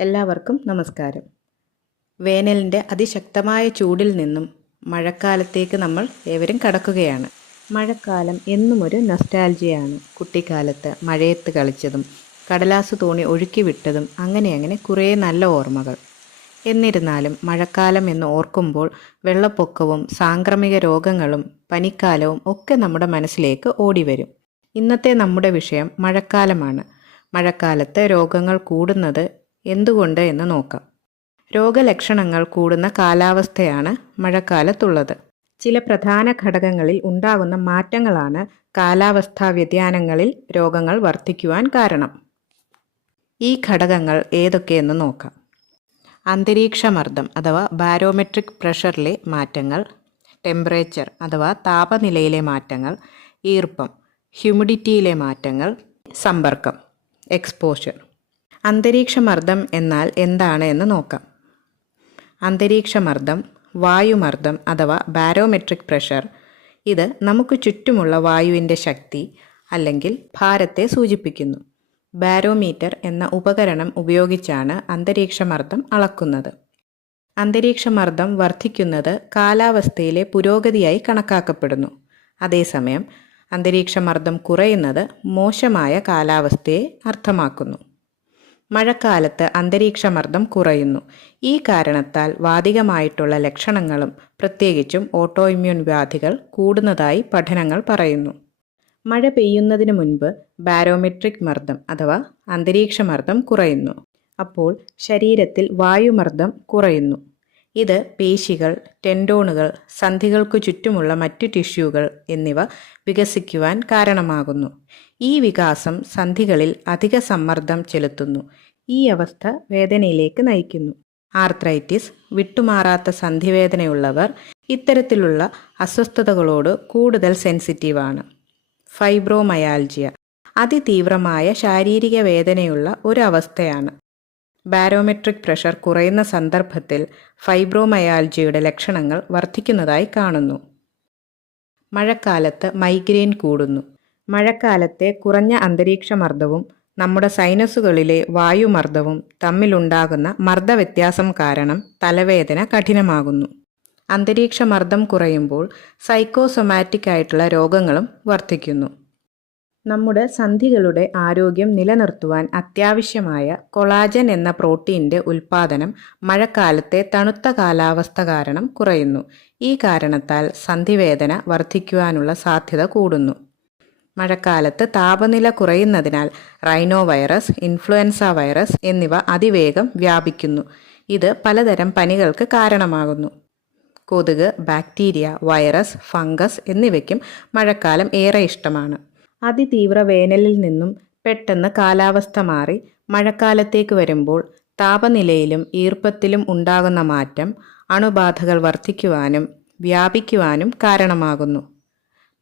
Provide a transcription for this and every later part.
എല്ലാവർക്കും നമസ്കാരം. വേനലിന്റെ അതിശക്തമായ ചൂടിൽ നിന്നും മഴക്കാലത്തേക്ക് നമ്മൾ ഏവരും കടക്കുകയാണ്. മഴക്കാലം എന്നും ഒരു നൊസ്റ്റാൽജിയാണ് കുട്ടിക്കാലത്ത് മഴയത്ത് കളിച്ചതും കടലാസ് തോണി ഒഴുക്കി വിട്ടതും അങ്ങനെ അങ്ങനെ കുറേ നല്ല ഓർമ്മകൾ. എന്നിരുന്നാലും മഴക്കാലം എന്ന് ഓർക്കുമ്പോൾ വെള്ളപ്പൊക്കവും സാംക്രമിക രോഗങ്ങളും പനിക്കാലവും ഒക്കെ നമ്മുടെ മനസ്സിലേക്ക് ഓടിവരും. ഇന്നത്തെ നമ്മുടെ വിഷയം മഴക്കാലമാണ്. മഴക്കാലത്ത് രോഗങ്ങൾ കൂടുന്നത് എന്തുകൊണ്ട് എന്ന് നോക്കാം. രോഗലക്ഷണങ്ങൾ കൂടുന്ന കാലാവസ്ഥയാണ് മഴക്കാലത്തുള്ളത്. ചില പ്രധാന ഘടകങ്ങളിൽ ഉണ്ടാകുന്ന മാറ്റങ്ങളാണ് കാലാവസ്ഥാ വ്യതിയാനങ്ങളിൽ രോഗങ്ങൾ വർദ്ധിക്കുവാൻ കാരണം. ഈ ഘടകങ്ങൾ ഏതൊക്കെയെന്ന് നോക്കാം. അന്തരീക്ഷമർദ്ദം അഥവാ ബാരോമെട്രിക് പ്രഷറിലെ മാറ്റങ്ങൾ ടെമ്പറേച്ചർ അഥവാ താപനിലയിലെ മാറ്റങ്ങൾ ഈർപ്പം ഹ്യൂമിഡിറ്റിയിലെ മാറ്റങ്ങൾ സമ്പർക്കം എക്സ്പോഷർ. അന്തരീക്ഷമർദ്ദം എന്നാൽ എന്താണ് എന്ന് നോക്കാം. അന്തരീക്ഷമർദ്ദം വായുമർദ്ദം അഥവാ ബാരോമെട്രിക് പ്രഷർ. ഇത് നമുക്ക് ചുറ്റുമുള്ള വായുവിന്റെ ശക്തി അല്ലെങ്കിൽ ഭാരത്തെ സൂചിപ്പിക്കുന്നു. ബാരോമീറ്റർ എന്ന ഉപകരണം ഉപയോഗിച്ചാണ് അന്തരീക്ഷമർദ്ദം അളക്കുന്നത്. അന്തരീക്ഷമർദ്ദം വർദ്ധിക്കുന്നത് കാലാവസ്ഥയിലെ പുരോഗതിയായി കണക്കാക്കപ്പെടുന്നു. അതേസമയം അന്തരീക്ഷമർദ്ദം കുറയുന്നത് മോശമായ കാലാവസ്ഥയെ അർത്ഥമാക്കുന്നു. മഴക്കാലത്ത് അന്തരീക്ഷമർദ്ദം കുറയുന്നു. ഈ കാരണത്താൽ വാതികമായിട്ടുള്ള ലക്ഷണങ്ങളും പ്രത്യേകിച്ചും ഓട്ടോ ഇമ്മ്യൂൺ വ്യാധികൾ കൂടുന്നതായി പഠനങ്ങൾ പറയുന്നു. മഴ പെയ്യുന്നതിന് മുൻപ് ബാരോമെട്രിക് മർദ്ദം അഥവാ അന്തരീക്ഷമർദ്ദം കുറയുന്നു. അപ്പോൾ ശരീരത്തിൽ വായുമർദ്ദം കുറയുന്നു. ഇത് പേശികൾ ടെൻഡോണുകൾ സന്ധികൾക്കു ചുറ്റുമുള്ള മറ്റു ടിഷ്യൂകൾ എന്നിവ വികസിക്കുവാൻ കാരണമാകുന്നു. ഈ വികാസം സന്ധികളിൽ അധിക സമ്മർദ്ദം ചെലുത്തുന്നു. ഈ അവസ്ഥ വേദനയിലേക്ക് നയിക്കുന്നു. ആർത്രൈറ്റിസ് വിട്ടുമാറാത്ത സന്ധിവേദനയുള്ളവർ ഇത്തരത്തിലുള്ള അസ്വസ്ഥതകളോട് കൂടുതൽ സെൻസിറ്റീവാണ്. ഫൈബ്രോമയാൽജിയ അതിതീവ്രമായ ശാരീരിക വേദനയുള്ള ഒരു അവസ്ഥയാണ്. ബാരോമെട്രിക് പ്രഷർ കുറയുന്ന സന്ദർഭത്തിൽ ഫൈബ്രോമയാൽജിയുടെ ലക്ഷണങ്ങൾ വർദ്ധിക്കുന്നതായി കാണുന്നു. മഴക്കാലത്ത് മൈഗ്രെയിൻ കൂടുന്നു. മഴക്കാലത്തെ കുറഞ്ഞ അന്തരീക്ഷമർദ്ദവും നമ്മുടെ സൈനസുകളിലെ വായുമർദ്ദവും തമ്മിലുണ്ടാകുന്ന മർദ്ദവ്യത്യാസം കാരണം തലവേദന കഠിനമാകുന്നു. അന്തരീക്ഷമർദ്ദം കുറയുമ്പോൾ സൈക്കോസൊമാറ്റിക് ആയിട്ടുള്ള രോഗങ്ങളും വർദ്ധിക്കുന്നു. നമ്മുടെ സന്ധികളുടെ ആരോഗ്യം നിലനിർത്തുവാൻ അത്യാവശ്യമായ കൊളാജൻ എന്ന പ്രോട്ടീന്റെ ഉൽപ്പാദനം മഴക്കാലത്തെ തണുത്ത കാലാവസ്ഥ കാരണം കുറയുന്നു. ഈ കാരണത്താൽ സന്ധിവേദന വർദ്ധിക്കുവാനുള്ള സാധ്യത കൂടുന്നു. മഴക്കാലത്ത് താപനില കുറയുന്നതിനാൽ റൈനോ വൈറസ് ഇൻഫ്ലുവൻസ വൈറസ് എന്നിവ അതിവേഗം വ്യാപിക്കുന്നു. ഇത് പലതരം പനികൾക്ക് കാരണമാകുന്നു. കൊതുക് ബാക്ടീരിയ വൈറസ് ഫംഗസ് എന്നിവയ്ക്കും മഴക്കാലം ഏറെ ഇഷ്ടമാണ്. അതിതീവ്ര വേനലിൽ നിന്നും പെട്ടെന്ന് കാലാവസ്ഥ മാറി മഴക്കാലത്തേക്ക് വരുമ്പോൾ താപനിലയിലും ഈർപ്പത്തിലും ഉണ്ടാകുന്ന മാറ്റം അണുബാധകൾ വർദ്ധിക്കുവാനും വ്യാപിക്കുവാനും കാരണമാകുന്നു.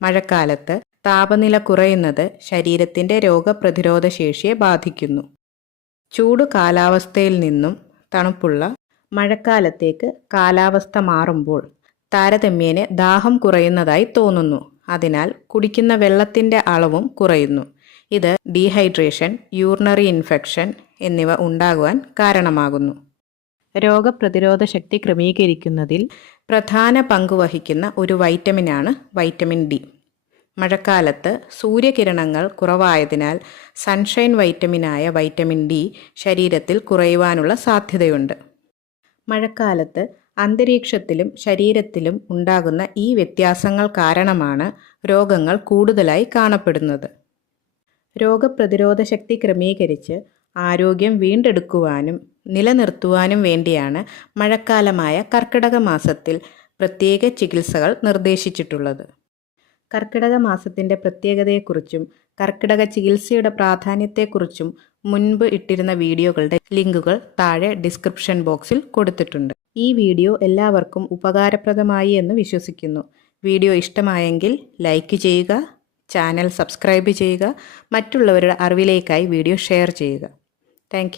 മഴക്കാലത്ത് താപനില കുറയുന്നത് ശരീരത്തിന്റെ രോഗപ്രതിരോധ ശേഷിയെ ബാധിക്കുന്നു. ചൂട് കാലാവസ്ഥയിൽ നിന്നും തണുപ്പുള്ള മഴക്കാലത്തേക്ക് കാലാവസ്ഥ മാറുമ്പോൾ താരതമ്യേന ദാഹം കുറയുന്നതായി തോന്നുന്നു. അതിനാൽ കുടിക്കുന്ന വെള്ളത്തിന്റെ അളവും കുറയുന്നു. ഇത് ഡീഹൈഡ്രേഷൻ യൂറിനറി ഇൻഫെക്ഷൻ എന്നിവ ഉണ്ടാകുവാൻ കാരണമാകുന്നു. രോഗപ്രതിരോധ ശക്തി ക്രമീകരിക്കുന്നതിൽ പ്രധാന പങ്ക് വഹിക്കുന്ന ഒരു വൈറ്റമിനാണ് വൈറ്റമിൻ ഡി. മഴക്കാലത്ത് സൂര്യകിരണങ്ങൾ കുറവായതിനാൽ സൺഷൈൻ വൈറ്റമിനായ വൈറ്റമിൻ ഡി ശരീരത്തിൽ കുറയുവാനുള്ള സാധ്യതയുണ്ട്. മഴക്കാലത്ത് അന്തരീക്ഷത്തിലും ശരീരത്തിലും ഉണ്ടാകുന്ന ഈ വ്യത്യാസങ്ങൾ കാരണമാണ് രോഗങ്ങൾ കൂടുതലായി കാണപ്പെടുന്നത്. രോഗപ്രതിരോധ ശക്തി ക്രമീകരിച്ച് ആരോഗ്യം വീണ്ടെടുക്കുവാനും നിലനിർത്തുവാനും വേണ്ടിയാണ് മഴക്കാലമായ കർക്കിടക മാസത്തിൽ പ്രത്യേക ചികിത്സകൾ നിർദ്ദേശിച്ചിട്ടുള്ളത്. കർക്കിടക മാസത്തിന്റെ പ്രത്യേകതയെക്കുറിച്ചും കർക്കിടക ചികിത്സയുടെ പ്രാധാന്യത്തെക്കുറിച്ചും മുൻപ് ഇട്ടിരുന്ന വീഡിയോകളുടെ ലിങ്കുകൾ താഴെ ഡിസ്ക്രിപ്ഷൻ ബോക്സിൽ കൊടുത്തിട്ടുണ്ട്. ഈ വീഡിയോ എല്ലാവർക്കും ഉപകാരപ്രദമായി എന്ന് വിശ്വസിക്കുന്നു. വീഡിയോ ഇഷ്ടമായെങ്കിൽ ലൈക്ക് ചെയ്യുക ചാനൽ സബ്സ്ക്രൈബ് ചെയ്യുക മറ്റുള്ളവരുടെ അറിവിലേക്കായി വീഡിയോ ഷെയർ ചെയ്യുക. താങ്ക്